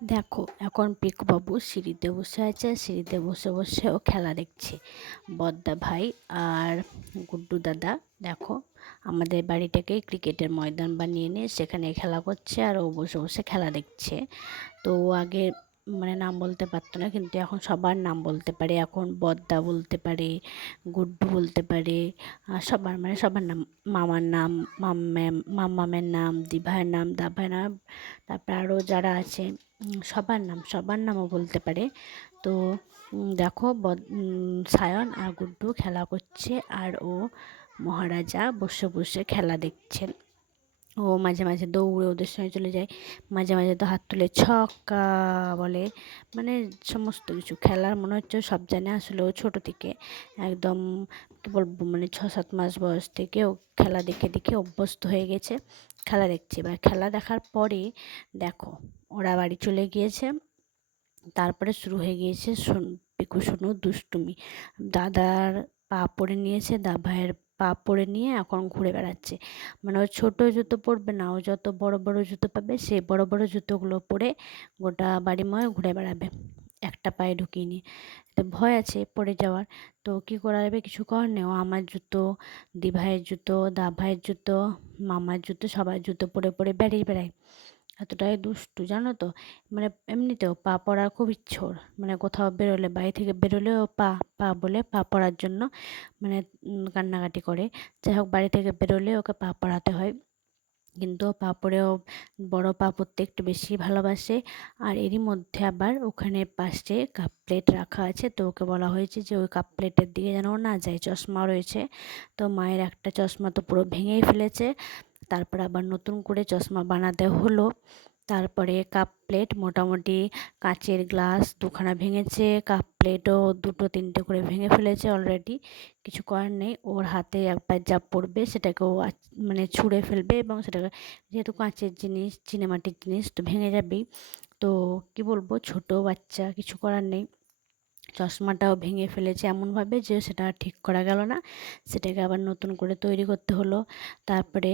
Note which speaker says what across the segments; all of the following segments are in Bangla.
Speaker 1: দেখো, এখন পিকুবাবু সিঁড়িতে বসে আছে, সিঁড়িতে বসে বসে ও খেলা দেখছে। বদ্দা ভাই আর গুড্ডু দাদা, দেখো, আমাদের বাড়িটাকে ক্রিকেটের ময়দান বানিয়ে নিয়ে সেখানে খেলা করছে আর ও বসে বসে খেলা দেখছে। তো ও আগে মানে নাম বলতে পারতো না, কিন্তু এখন সবার নাম বলতে পারে। এখন বদ্দা বলতে পারে, গুড্ডু বলতে পারে সবার মানে সবার নাম, মামার নাম মাম্যাম মাম্মামের নাম দিভাইয়ের নাম দাভাইয়ের নাম, তারপর আরও যারা আছে সবার নাম, সবার নামও বলতে পারে। তো দেখো বদ সায়ন আর গুড্ডু খেলা করছে আর ও মহারাজা বসে বসে খেলা দেখছেন। ও মাঝে মাঝে দৌড়ে ওদের সঙ্গে চলে যায়। মাঝে মাঝে তো হাত তুলে ছক্কা বলে। মানে সমস্ত কিছু খেলার মনে হচ্ছে সব জানে আসলে ও ছোটো থেকে। একদম কী বলব মানে ছ সাত মাস বয়স থেকে ও খেলা দেখে দেখে অভ্যস্ত হয়ে গেছে। খেলা দেখছে। এবার খেলা দেখার পরে দেখো, ওরা বাড়ি চলে গিয়েছে। তারপরে শুরু হয়ে গিয়েছে পিকু, সোনু, দুষ্টুমি। দাদার পা পড়ে নিয়েছে দা ভাইয়ের পা পরে নিয়ে এখন ঘুরে বেড়াচ্ছে। মানে ও ছোটো জুতো পরবে না, ও যত বড় বড় জুতো পাবে সেই বড় বড় জুতোগুলো পরে গোটা বাড়িময় ঘুরে বেড়াবে, একটা পায়ে ঢুকিয়ে নিয়ে। তো ভয় আছে পড়ে যাওয়ার। তো কী করা যাবে কিছু করার নেই, ও আমার জুতো দি ভাইয়ের জুতো দা ভাইয়ের জুতো, মামার জুতো, সবার জুতো পরে পরে বেরিয়ে বেড়ায়। এতটাই দুষ্টু, জানো তো? মানে এমনিতেও পা পড়ার খুব ইচ্ছোর। মানে কোথাও বেরোলে, বাড়ি থেকে বেরোলেও পা পা বলে পা পড়ার জন্য মানে কান্নাকাটি করে। যাই হোক, বাড়ি থেকে বেরোলে ওকে পা পড়াতে হয়। কিন্তু পা পড়েও বড় পা পড়তে একটু বেশি ভালোবাসে। আর এরই মধ্যে আবার ওখানে পাশে কাপ প্লেট রাখা আছে। তো ওকে বলা হয়েছে যে, ওই কাপ প্লেটের দিকে যেন না যায়, চশমা রয়েছে। তো মায়ের একটা চশমা তো পুরো ভেঙেই ফেলেছে। তারপর আবার নতুন করে চশমা বানাতে হলো। তারপরে কাপ প্লেট, মোটামুটি কাচের গ্লাস দুখানা ভেঙেছে, কাপ প্লেটও দুটো তিনটে করে ভেঙে ফেলেছে অলরেডি কিছু করার নেই। ওর হাতে একবার যা পড়বে, সেটাকে ও মানে ছুঁড়ে ফেলবে এবং সেটাকে, যেহেতু কাঁচের জিনিস চিনেমাটির জিনিস, তো ভেঙে যাবেই। তো কি বলব, ছোট বাচ্চা, কিছু করার নেই। চশমাটাও ভেঙে ফেলেছে এমনভাবে যে সেটা ঠিক করা গেল না। সেটাকে আবার নতুন করে তৈরি করতে হলো। তারপরে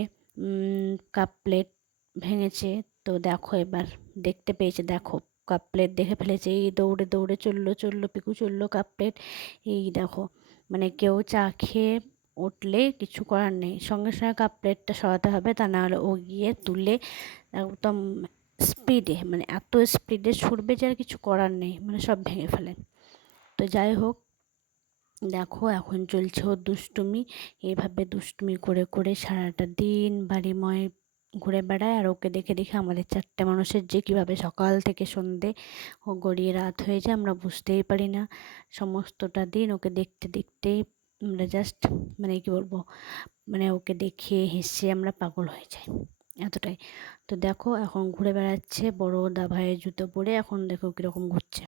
Speaker 1: কাপ প্লেট ভেঙেছে। তো দেখো এবার, দেখতে পেয়েছে, দেখো কাপ প্লেট দেখে ফেলেছে। এই দৌড়ে দৌড়ে চলল চলল, পিকু চলল কাপ প্লেট এই দেখো মানে কেউ চা খেয়ে উঠলে কিছু করার নেই। সঙ্গে সঙ্গে কাপ প্লেটটা সরাতে হবে, তা নাহলে ও গিয়ে তুলে একদম স্পিডে মানে এত স্পিডে ছুটবে যে আর কিছু করার নেই মানে সব ভেঙে ফেলে। তো যাই হোক দেখো এখন চলছে ও দুষ্টুমি। এভাবে দুষ্টুমি করে করে সারাটা দিন বাড়িময় ঘুরে বেড়ায় আর ওকে দেখে দেখে আমাদের চারটে মানুষের যে কীভাবে সকাল থেকে সন্ধে ও গড়িয়ে রাত হয়ে যায় আমরা বুঝতেই পারি না। সমস্তটা দিন ওকে দেখতে দেখতেই আমরা জাস্ট মানে কী বলব মানে ওকে দেখে হেসে আমরা পাগল হয়ে যাই এতটাই। তো দেখো এখন ঘুরে বেড়াচ্ছে বড় দাভাইয়ের জুতো পরে, এখন দেখো কীরকম ঘুরছে।